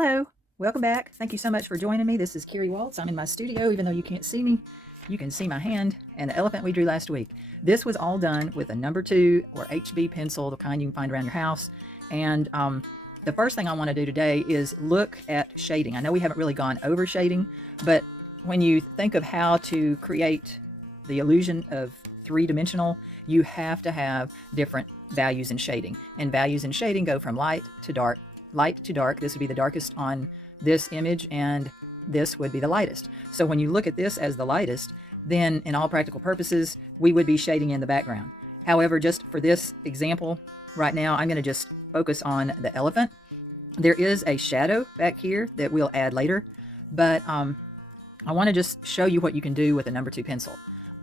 Hello, welcome back. Thank you so much for joining me. This is Kari Waltz. I'm in my studio, even though you can't see me. You can see my hand and the elephant we drew last week. This was all done with a number 2 or HB pencil, the kind you can find around your house. And the first thing I want to do today is look at shading. I know we haven't really gone over shading, but when you think of how to create the illusion of three-dimensional, you have to have different values in shading. And values in shading go from light to dark. Light to dark, this would be the darkest on this image, and this would be the lightest. So when you look at this as the lightest, then in all practical purposes, we would be shading in the background. However, just for this example, right now, I'm going to just focus on the elephant. There is a shadow back here that we'll add later, but I want to just show you what you can do with a number 2 pencil.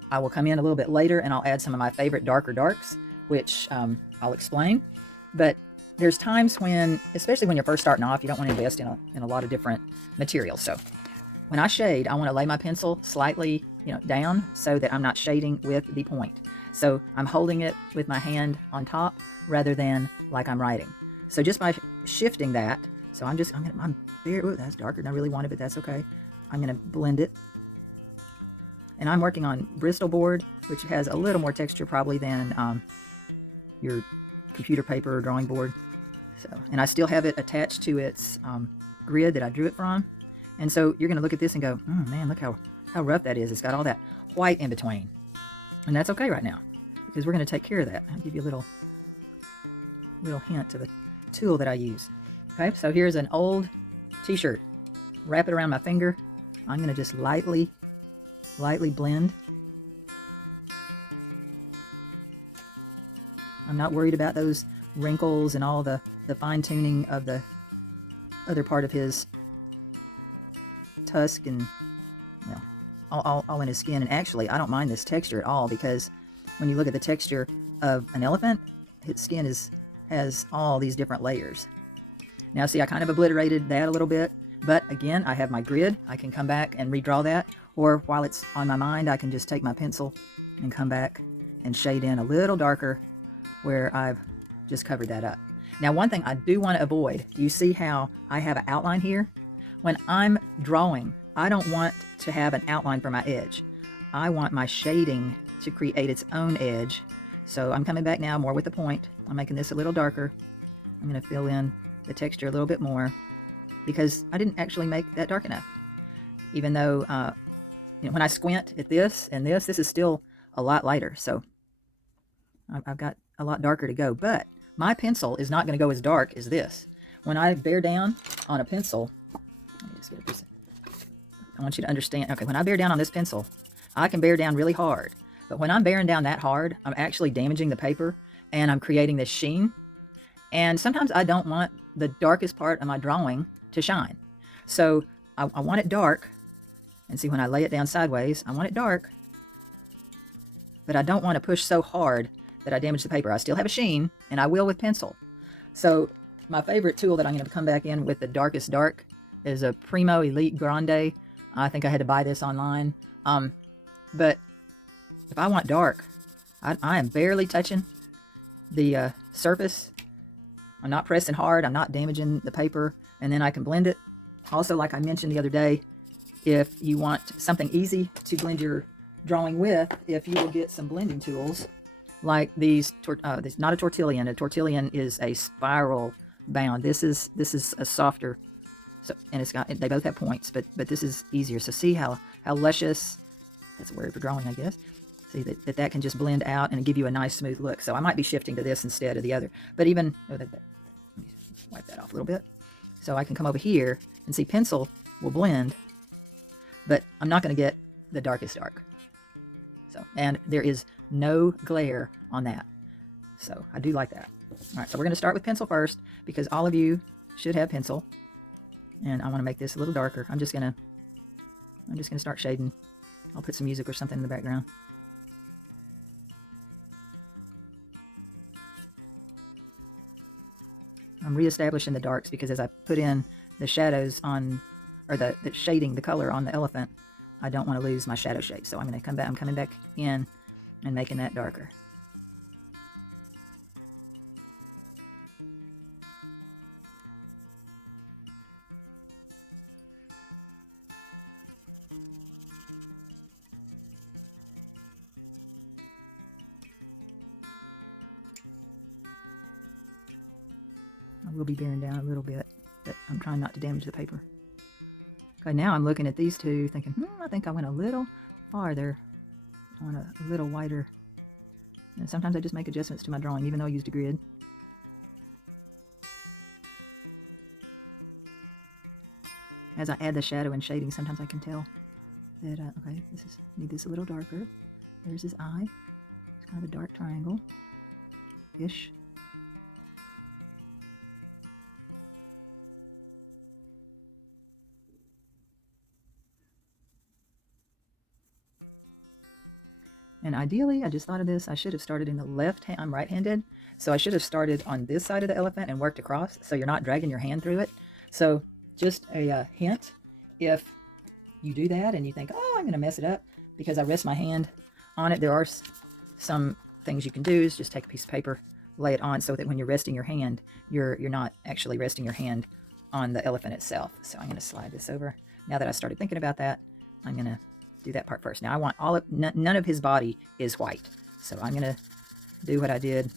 I will come in a little bit later and I'll add some of my favorite darker darks, which I'll explain. But there's times when, especially when you're first starting off, you don't want to invest in a lot of different materials. So when I shade, I want to lay my pencil slightly down so that I'm not shading with the point. So I'm holding it with my hand on top rather than like I'm writing. So just by shifting that, so I'm very, ooh, that's darker than I really wanted, but that's okay. I'm going to blend it. And I'm working on Bristol board, which has a little more texture probably than your computer paper or drawing board. So, and I still have it attached to its grid that I drew it from. And so you're going to look at this and go, man, look how rough that is. It's got all that white in between. And that's okay right now, because we're going to take care of that. I'll give you a little hint to the tool that I use. Okay, so here's an old t-shirt. Wrap it around my finger. I'm going to just lightly blend. I'm not worried about those wrinkles and all the fine-tuning of the other part of his tusk and all in his skin. And actually, I don't mind this texture at all, because when you look at the texture of an elephant, its skin has all these different layers. Now see, I kind of obliterated that a little bit, but again, I have my grid. I can come back and redraw that, or while it's on my mind, I can just take my pencil and come back and shade in a little darker where I've just covered that up. Now, one thing I do want to avoid, you see how I have an outline here? When I'm drawing, I don't want to have an outline for my edge. I want my shading to create its own edge. So I'm coming back now more with the point. I'm making this a little darker. I'm going to fill in the texture a little bit more, because I didn't actually make that dark enough. Even though when I squint at this and this is still a lot lighter. So I've got a lot darker to go, but my pencil is not going to go as dark as this. When I bear down on a pencil, let me just get a piece. I want you to understand, okay, when I bear down on this pencil, I can bear down really hard, but when I'm bearing down that hard, I'm actually damaging the paper and I'm creating this sheen. And sometimes I don't want the darkest part of my drawing to shine. So I want it dark, and see, when I lay it down sideways, I want it dark, but I don't want to push so hard that I damage the paper. I still have a sheen, and I will with pencil. So my favorite tool that I'm going to come back in with the darkest dark is a Primo Elite Grande. I think I had to buy this online. But if I want dark, I am barely touching the surface. I'm not pressing hard. I'm not damaging the paper, and then I can blend it. Also, like I mentioned the other day, if you want something easy to blend your drawing with, if you will get some blending tools, like these, this not a tortillon. A tortillon is a spiral bound. This is a softer, so, and they both have points, but this is easier. So see how luscious. That's a word for drawing, I guess. See that can just blend out and give you a nice smooth look. So I might be shifting to this instead of the other. But even wipe that off a little bit. So I can come over here and see pencil will blend, but I'm not going to get the darkest dark. So, and there is no glare on that. So I do like that. All right, so we're going to start with pencil first, because all of you should have pencil. And I want to make this a little darker. I'm just going to start shading. I'll put some music or something in the background. I'm reestablishing the darks, because as I put in the shadows on, or the shading, the color on the elephant, I don't want to lose my shadow shape. So I'm going to come back. I'm coming back in and making that darker. will be bearing down a little bit, but I'm trying not to damage the paper. Okay, now I'm looking at these two thinking, I think I went a little farther on a little wider. And sometimes I just make adjustments to my drawing, even though I used a grid. As I add the shadow and shading, sometimes I can tell that, okay, need this a little darker. There's his eye. It's kind of a dark triangle-ish. And ideally, I just thought of this, I should have started in the left hand. I'm right-handed, so I should have started on this side of the elephant and worked across, so you're not dragging your hand through it. So just a hint, if you do that and you think, oh, I'm going to mess it up because I rest my hand on it, there are some things you can do is just take a piece of paper, lay it on so that when you're resting your hand, you're not actually resting your hand on the elephant itself. So I'm going to slide this over. Now that I started thinking about that, I'm going to do that part first. Now I want none of his body is white. So I'm going to do what I did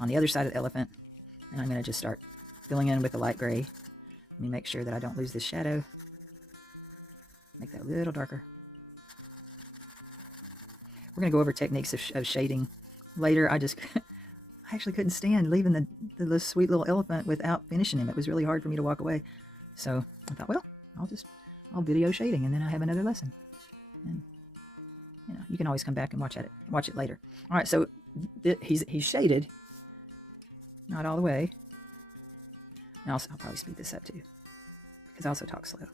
on the other side of the elephant, and I'm going to just start filling in with the light gray. Let me make sure that I don't lose this shadow. Make that a little darker. We're going to go over techniques of shading later. I actually couldn't stand leaving the sweet little elephant without finishing him. It was really hard for me to walk away. So I thought, well, I'll video shading, and then I have another lesson. And you can always come back and watch it later. All right, so he's shaded, not all the way. And I'll probably speed this up too, because I also talk slow.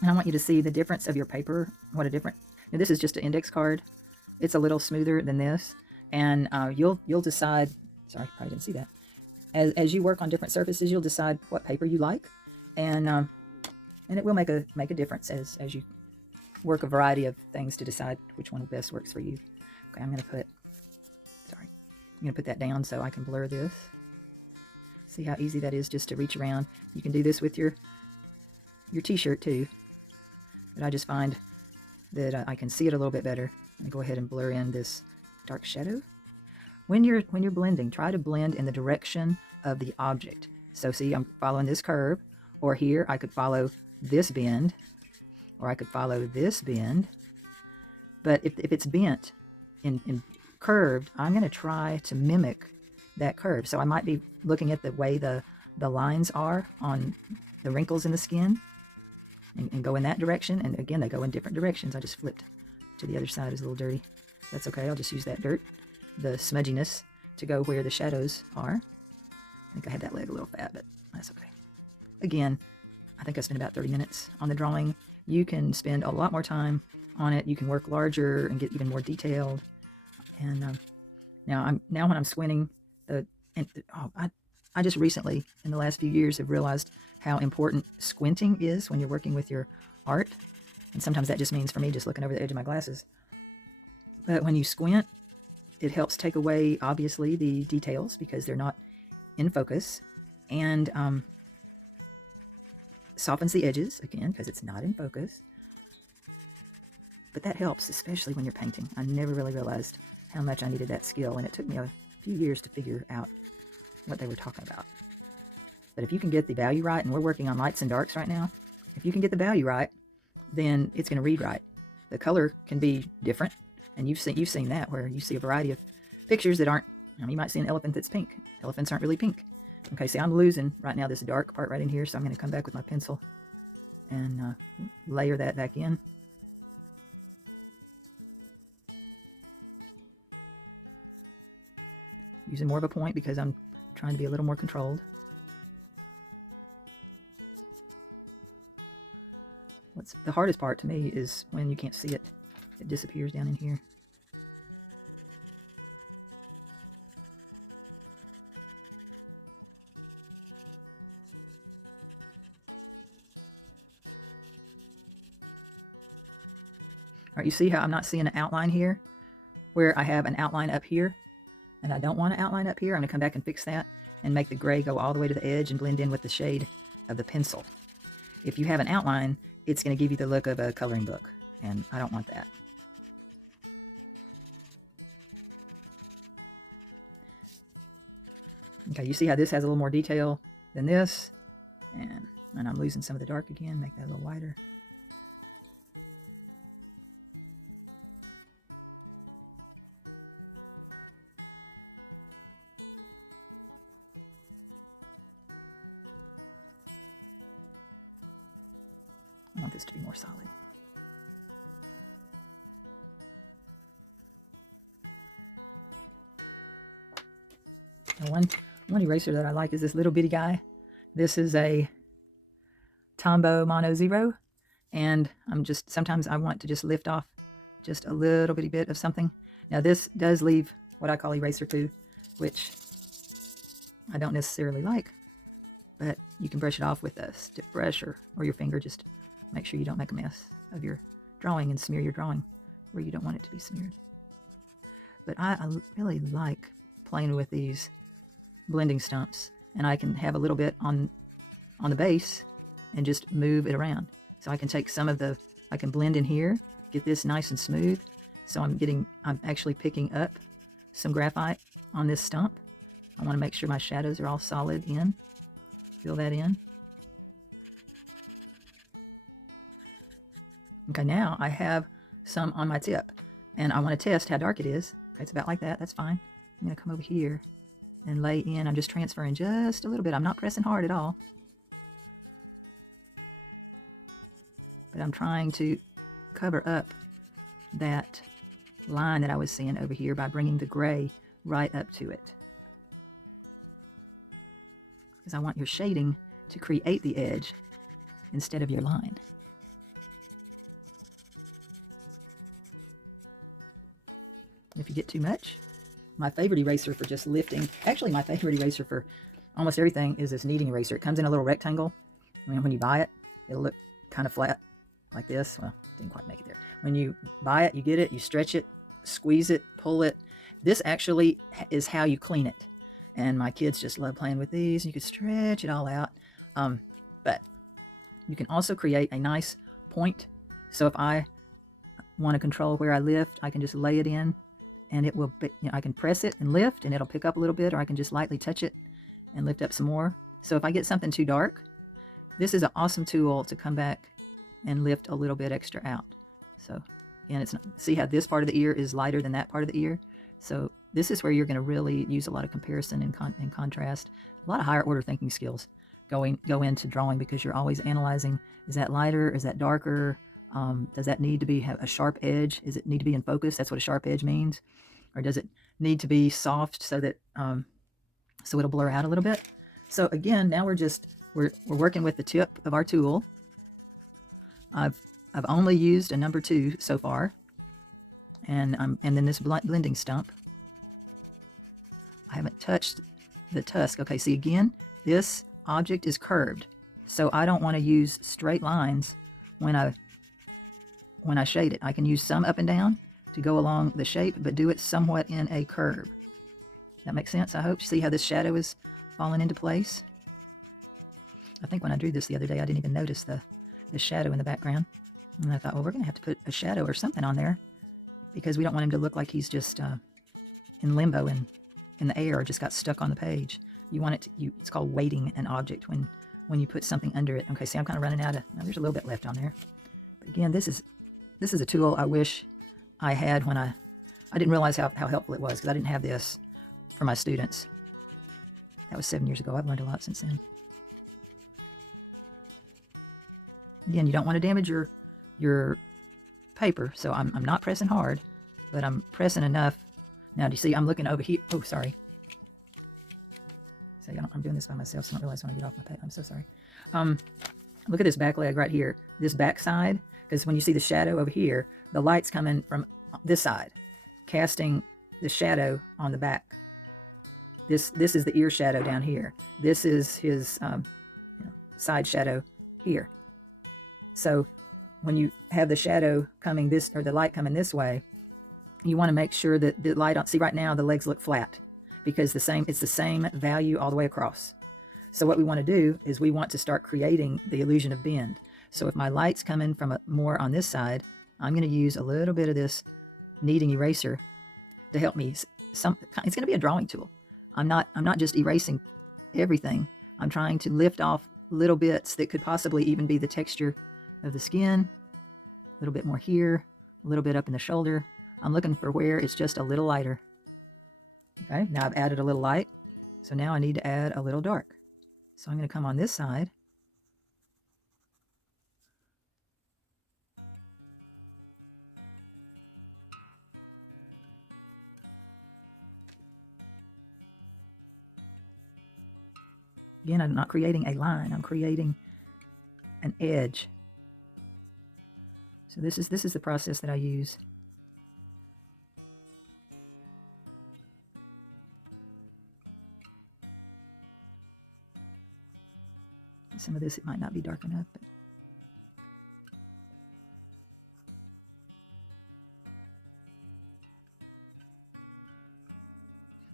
And I want you to see the difference of your paper. Now, this is just an index card. It's a little smoother than this, and you'll decide. Sorry, probably didn't see that. As you work on different surfaces, you'll decide what paper you like, and it will make a difference as you work a variety of things to decide which one best works for you. Okay, I'm gonna put that down so I can blur this. See how easy that is just to reach around. You can do this with your t-shirt too. But I just find that I can see it a little bit better. And go ahead and blur in this dark shadow. When you're blending, try to blend in the direction of the object. So see, I'm following this curve, or here I could follow this bend, or I could follow this bend. But if it's bent and curved, I'm going to try to mimic that curve. So I might be looking at the way the lines are on the wrinkles in the skin, and go in that direction. And again, they go in different directions. I just flipped to the other side. It's a little dirty. That's okay. I'll just use that dirt, the smudginess, to go where the shadows are. I think I had that leg a little fat, but that's okay. Again, I think I spent about 30 minutes on the drawing. You can spend a lot more time on it. You can work larger and get even more detailed. And now when I'm squinting, I just recently, in the last few years, have realized how important squinting is when you're working with your art. And sometimes that just means, for me, just looking over the edge of my glasses. But when you squint, it helps take away, obviously, the details because they're not in focus, and softens the edges, again, because it's not in focus. But that helps, especially when you're painting. I never really realized how much I needed that skill, and it took me a few years to figure out what they were talking about. But if you can get the value right, and we're working on lights and darks right now, if you can get the value right, then it's going to read right. The color can be different, and you've seen that, where you see a variety of pictures that aren't, you might see an elephant that's pink. Elephants aren't really pink. Okay, see, I'm losing right now this dark part right in here, so I'm going to come back with my pencil and layer that back in. Using more of a point because I'm trying to be a little more controlled. The hardest part to me is when you can't see it. It disappears down in here. All right, you see how I'm not seeing an outline here, where I have an outline up here, and I don't want an outline up here. I'm going to come back and fix that. and make the gray go all the way to the edge and blend in with the shade of the pencil. If you have an outline, it's going to give you the look of a coloring book, and I don't want that. Okay, you see how this has a little more detail than this, and I'm losing some of the dark again, make that a little wider. I want this to be more solid. One eraser that I like is this little bitty guy. This is a Tombow Mono Zero, and sometimes I want to just lift off just a little bitty bit of something. Now this does leave what I call eraser poo, which I don't necessarily like, but you can brush it off with a stiff brush or your finger. Just make sure you don't make a mess of your drawing and smear your drawing where you don't want it to be smeared. But I really like playing with these blending stumps, and I can have a little bit on the base and just move it around. So I can take I can blend in here, get this nice and smooth. So I'm actually picking up some graphite on this stump. I want to make sure my shadows are all solid in. Fill that in. Okay, now I have some on my tip, and I want to test how dark it is. Okay, it's about like that, that's fine. I'm gonna come over here and lay in. I'm just transferring just a little bit. I'm not pressing hard at all, but I'm trying to cover up that line that I was seeing over here by bringing the gray right up to it, because I want your shading to create the edge instead of your line. If you get too much, my favorite eraser for just lifting, actually my favorite eraser for almost everything, is this kneading eraser. It comes in a little rectangle, and when you buy it, it'll look kind of flat like this. Well, didn't quite make it there. When you buy it, you get it, you stretch it, squeeze it, pull it. This actually is how you clean it. And my kids just love playing with these. You can stretch it all out. But you can also create a nice point. So if I want to control where I lift, I can just lay it in, and it will, I can press it and lift, and it'll pick up a little bit, or I can just lightly touch it and lift up some more. So if I get something too dark, this is an awesome tool to come back and lift a little bit extra out. So, and see how this part of the ear is lighter than that part of the ear? So this is where you're going to really use a lot of comparison and contrast, a lot of higher order thinking skills go into drawing, because you're always analyzing, is that lighter, is that darker? Does that need to have a sharp edge? Does it need to be in focus? That's what a sharp edge means. Or does it need to be soft so that so it'll blur out a little bit? So again, now we're working with the tip of our tool. I've only used a number 2 so far, and then this blending stump. I haven't touched the tusk. Okay, see again, this object is curved, so I don't want to use straight lines when I shade it. I can use some up and down to go along the shape, but do it somewhat in a curve. That makes sense, I hope. See how this shadow is falling into place? I think when I drew this the other day, I didn't even notice the shadow in the background. And I thought, well, we're going to have to put a shadow or something on there, because we don't want him to look like he's just in limbo and in the air, or just got stuck on the page. You want it to, it's called weighting an object when you put something under it. Okay, see, I'm kind of running out of, now there's a little bit left on there. But again, this is a tool I wish I had when I didn't realize how helpful it was, because I didn't have this for my students. That was 7 years ago. I've learned a lot since then. Again, you don't want to damage your paper, so I'm not pressing hard, but I'm pressing enough. Now, do you see I'm looking over here? Oh, sorry. See, I'm doing this by myself, so I don't realize when I get off my page. I'm so sorry. Look at this back leg right here, this back side, because when you see the shadow over here, the light's coming from this side, casting the shadow on the back. This is the ear shadow down here. This is his side shadow here. So when you have the shadow coming the light coming this way, you want to make sure that the light on, see right now the legs look flat. because it's the same value all the way across. So what we want to do is we want to start creating the illusion of bend. So if my light's coming from more on this side, I'm going to use a little bit of this kneading eraser to help me. It's going to be a drawing tool. I'm not just erasing everything. I'm trying to lift off little bits that could possibly even be the texture of the skin. A little bit more here, a little bit up in the shoulder. I'm looking for where it's just a little lighter. Okay, now I've added a little light. So now I need to add a little dark. So I'm going to come on this side. Again, I'm not creating a line, I'm creating an edge. So this is the process that I use. Some of this, it might not be dark enough, but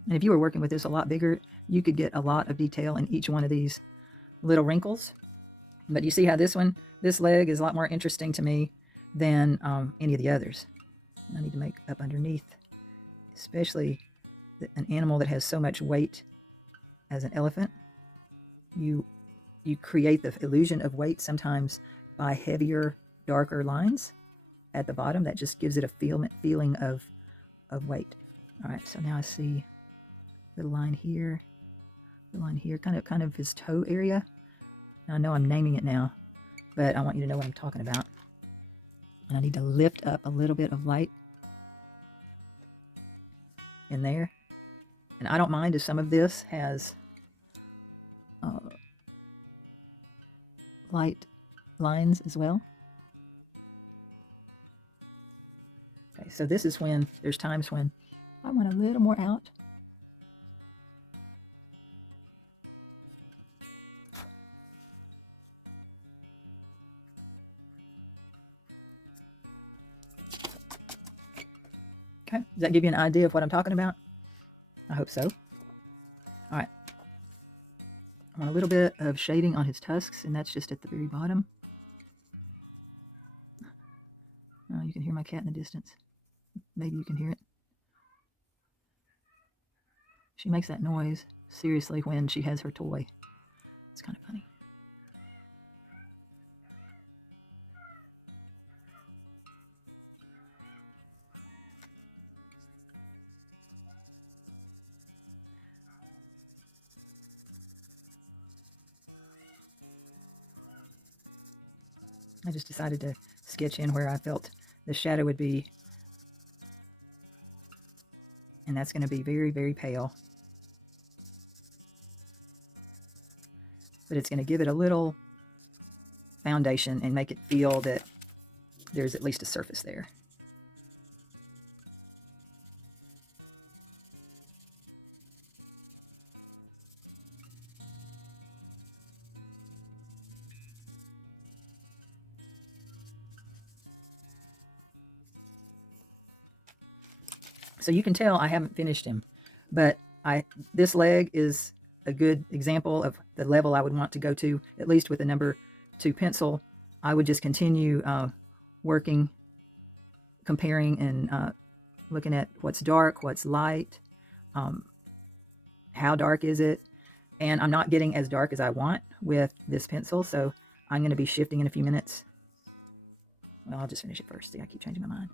and if you were working with this a lot bigger, you could get a lot of detail in each one of these little wrinkles. But you see how this leg is a lot more interesting to me than any of the others. I need to make up underneath, especially an animal that has so much weight as an elephant. You create the illusion of weight sometimes by heavier, darker lines at the bottom. That just gives it a feeling of weight. All right, so now I see the line here, kind of his toe area. Now, I know I'm naming it now, but I want you to know what I'm talking about. And I need to lift up a little bit of light in there. And I don't mind if some of this has light lines as well. Okay, so this is when there's times when I want a little more out. Okay, does that give you an idea of what I'm talking about? I hope so. All right. I want a little bit of shading on his tusks, and that's just at the very bottom. Oh, you can hear my cat in the distance. Maybe you can hear it. She makes that noise, seriously, when she has her toy. It's kind of funny. I just decided to sketch in where I felt the shadow would be. And that's going to be very, very pale. But it's going to give it a little foundation and make it feel that there's at least a surface there. So you can tell I haven't finished him, but this leg is a good example of the level I would want to go to, at least with a number 2 pencil. I would just continue working, comparing and looking at what's dark, what's light, how dark is it, and I'm not getting as dark as I want with this pencil, so I'm going to be shifting in a few minutes. Well, I'll just finish it first. See, I keep changing my mind.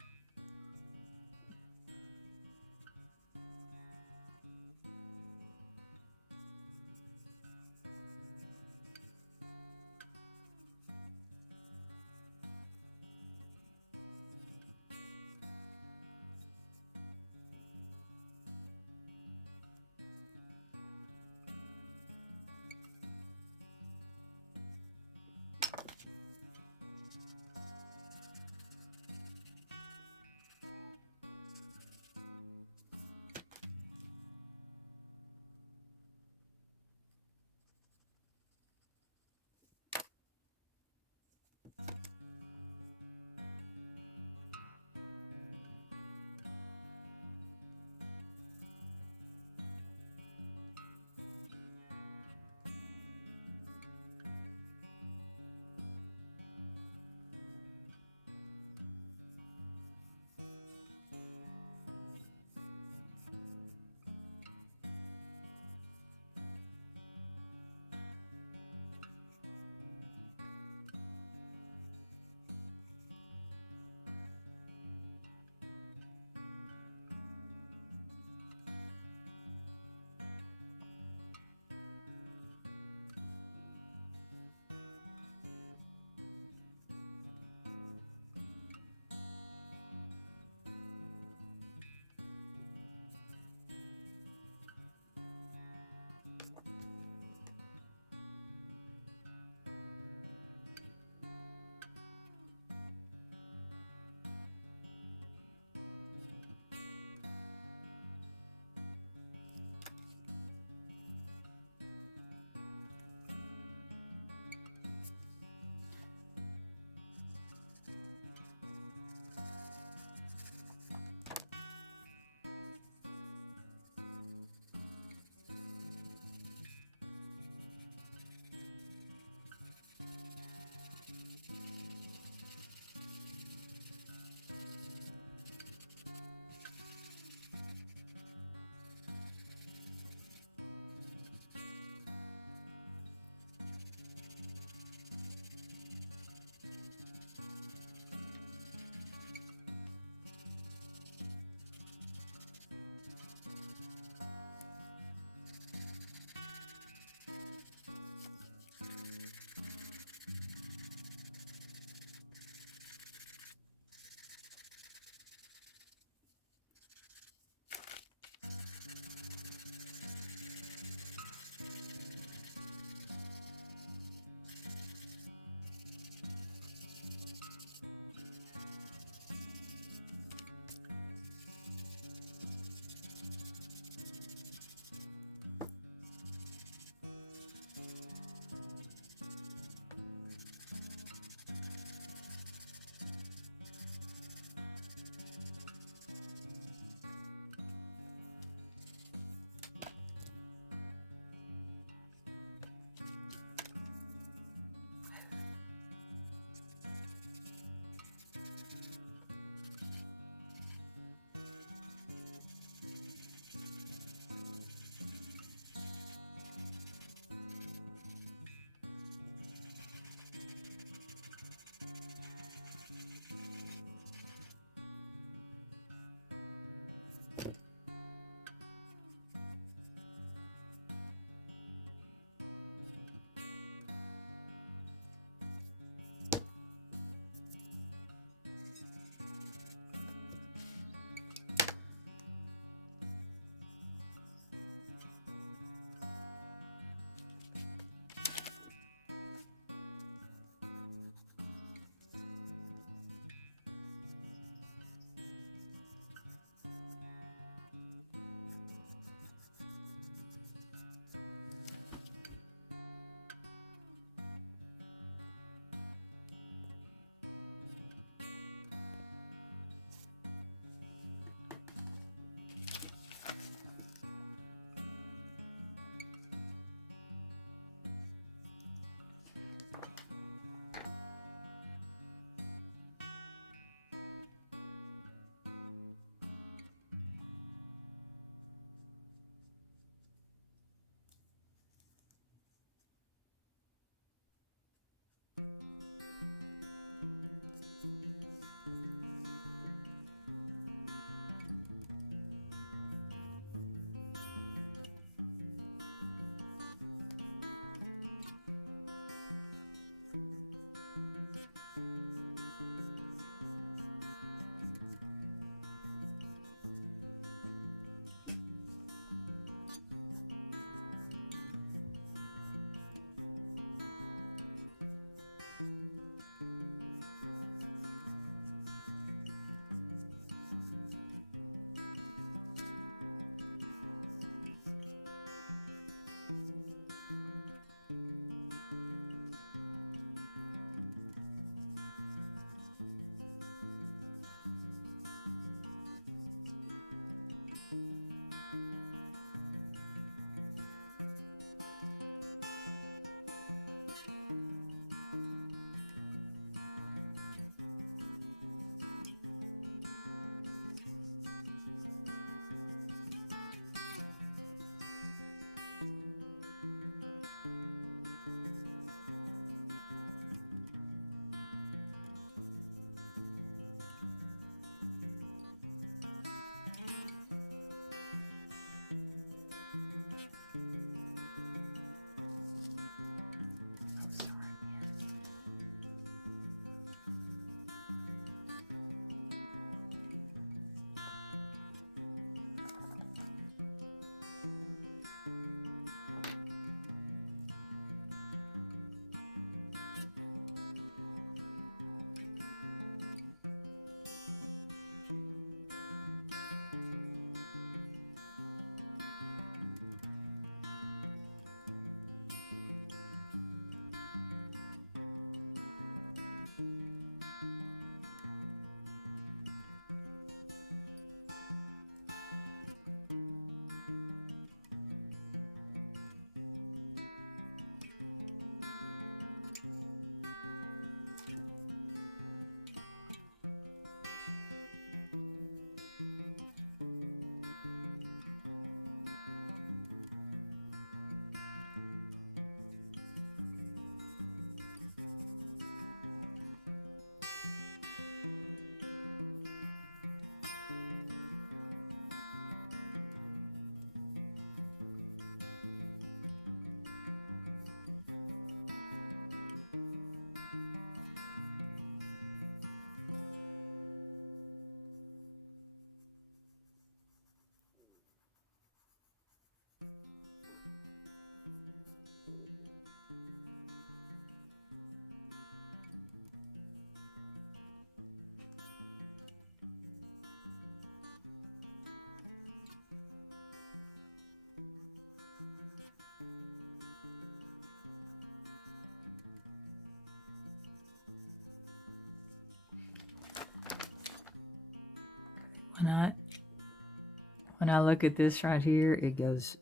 When I look at this right here, it goes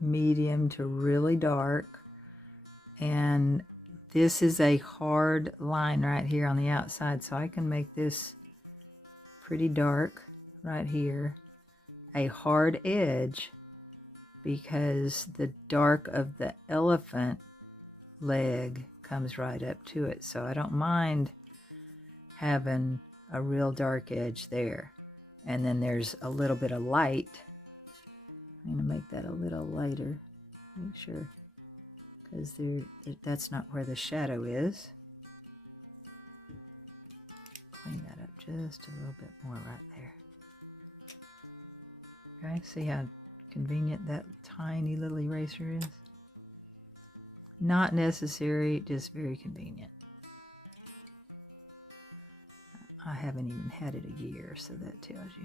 medium to really dark, and this is a hard line right here on the outside, so I can make this pretty dark right here, a hard edge, because the dark of the elephant leg comes right up to it, so I don't mind having a real dark edge there. And then there's a little bit of light. I'm going to make that a little lighter, make sure, because that's not where the shadow is. Clean that up just a little bit more right there. Okay, see how convenient that tiny little eraser is? Not necessary, just very convenient. I haven't even had it a year, so that tells you.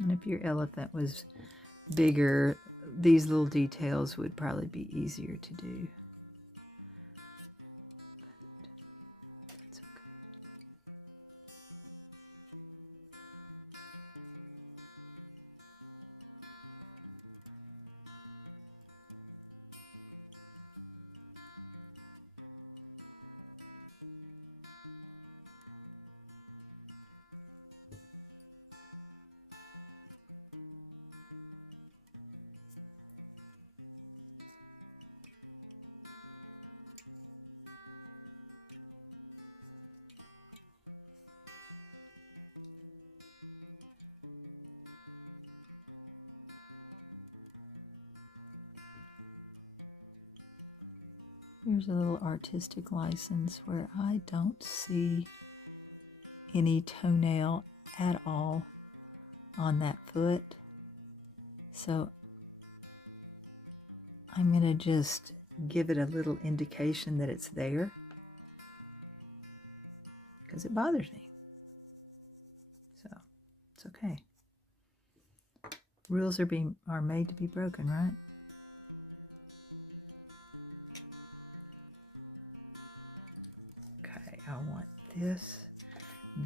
And if your elephant was bigger, these little details would probably be easier to do. That's okay. Here's a little artistic license where I don't see any toenail at all on that foot. So I'm going to just give it a little indication that it's there, because it bothers me. So it's okay. Rules are made to be broken, right?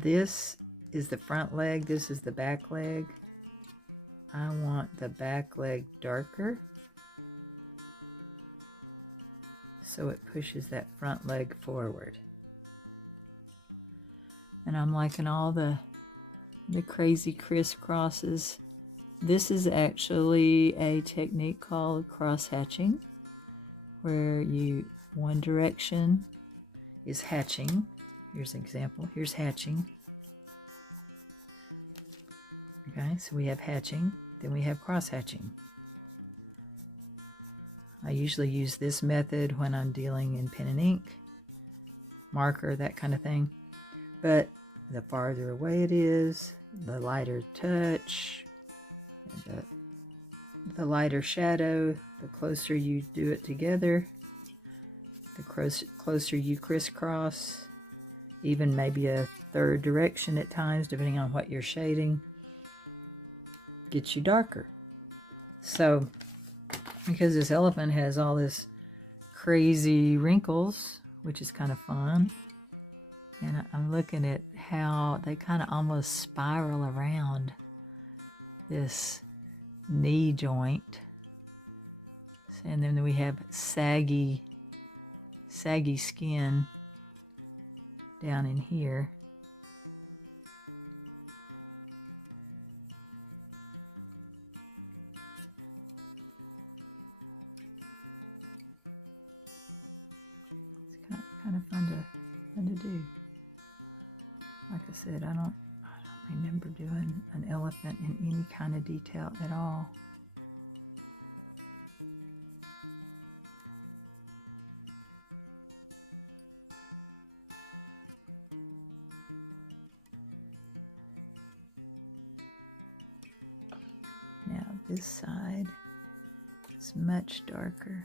this is the front leg, this is the back leg. I want the back leg darker, so it pushes that front leg forward. And I'm liking all the crazy crisscrosses. This is actually a technique called cross hatching, where one direction is hatching. Here's an example. Here's hatching. Okay, so we have hatching, then we have cross hatching. I usually use this method when I'm dealing in pen and ink, marker, that kind of thing. But the farther away it is, the lighter touch, the lighter shadow, the closer you do it together, the closer you crisscross, even maybe a third direction at times, depending on what you're shading, gets you darker. So, because this elephant has all this crazy wrinkles, which is kind of fun, and I'm looking at how they kind of almost spiral around this knee joint. And then we have saggy skin down in here. It's kind of fun to do. Like I said, I don't remember doing an elephant in any kind of detail at all. Now this side is much darker.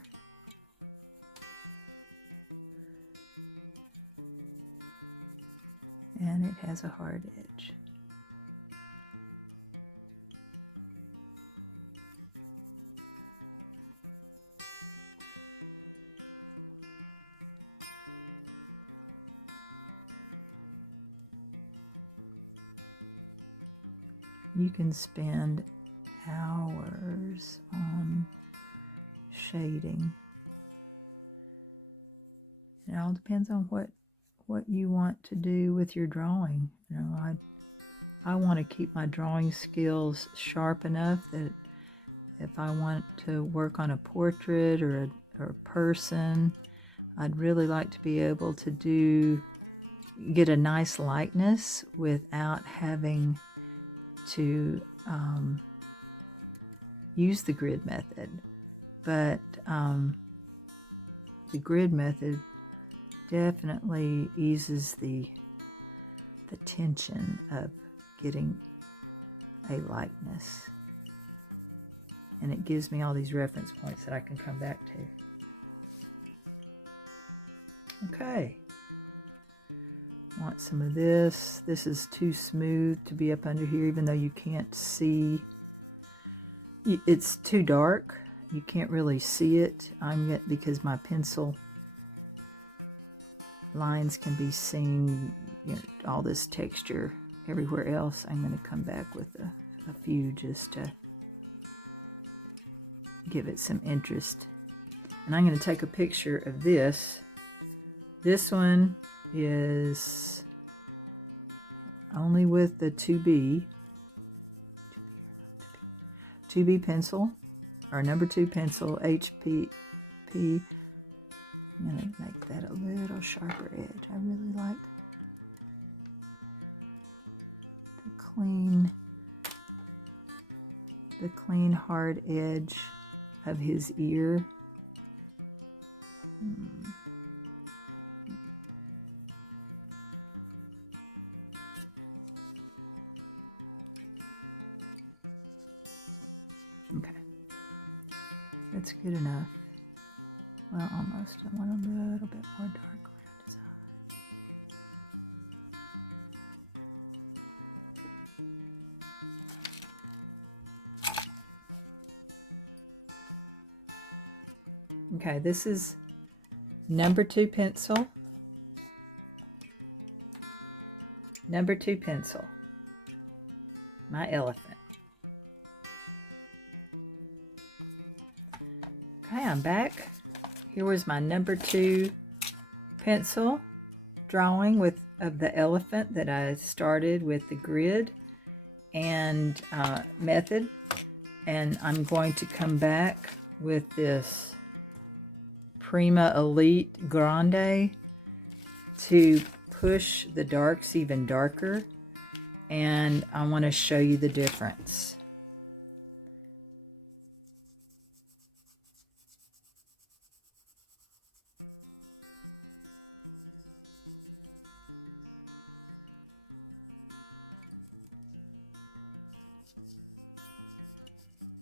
And it has a hard edge. You can spend hours on shading. It all depends on what you want to do with your drawing. You know, I want to keep my drawing skills sharp enough that if I want to work on a portrait or a person, I'd really like to be able to get a nice likeness without having to use the grid method. But the grid method definitely eases the tension of getting a likeness. And it gives me all these reference points that I can come back to. Okay. Want some of this. This is too smooth to be up under here, even though you can't see. It's too dark. You can't really see it. Because my pencil lines can be seen, all this texture everywhere else. I'm going to come back with a few just to give it some interest. And I'm going to take a picture of this. This one is only with the 2B pencil, or number 2 pencil, HPP. I'm going to make that a little sharper edge. I really like the clean hard edge of his ear. That's good enough. Well, almost. I want a little bit more dark around his eye. Okay, this is number 2 pencil. number 2 pencil, my elephant. Okay, I'm back. Here was my number 2 pencil drawing of the elephant that I started with the grid and method, and I'm going to come back with this Prima Elite Grande to push the darks even darker, and I want to show you the difference.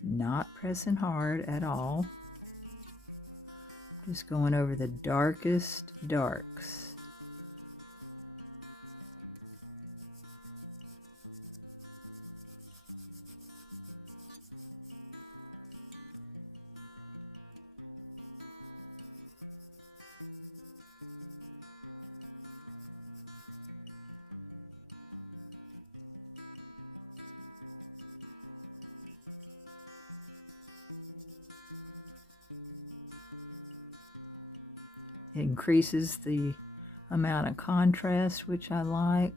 Not pressing hard at all. Just going over the darkest darks. It increases the amount of contrast, which I like.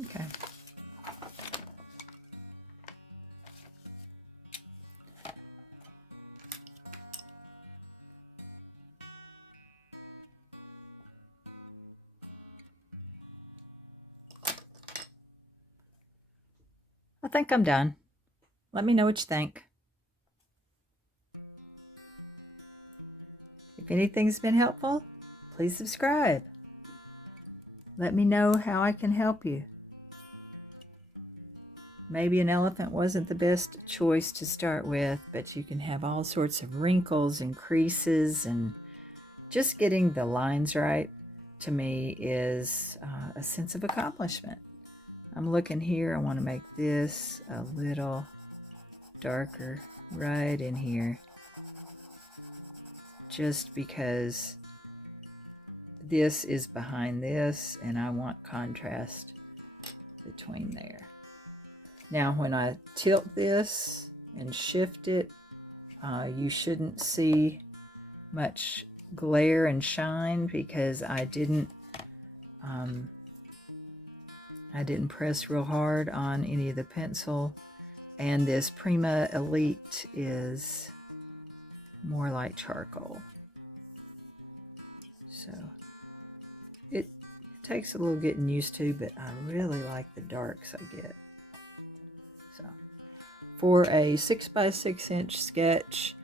Okay. I think I'm done. Let me know what you think. If anything's been helpful, please subscribe. Let me know how I can help you. maybe an elephant wasn't the best choice to start with, but you can have all sorts of wrinkles and creases, and just getting the lines right to me is a sense of accomplishment. I'm looking here, I want to make this a little darker right in here, just because this is behind this and I want contrast between there. Now when I tilt this and shift it, you shouldn't see much glare and shine because I didn't press real hard on any of the pencil, and this Prima Elite is more like charcoal, so it takes a little getting used to, but I really like the darks I get. So for a 6x6 inch sketch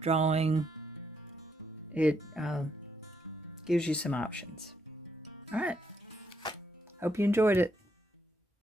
drawing, it gives you some options. All right, hope you enjoyed it.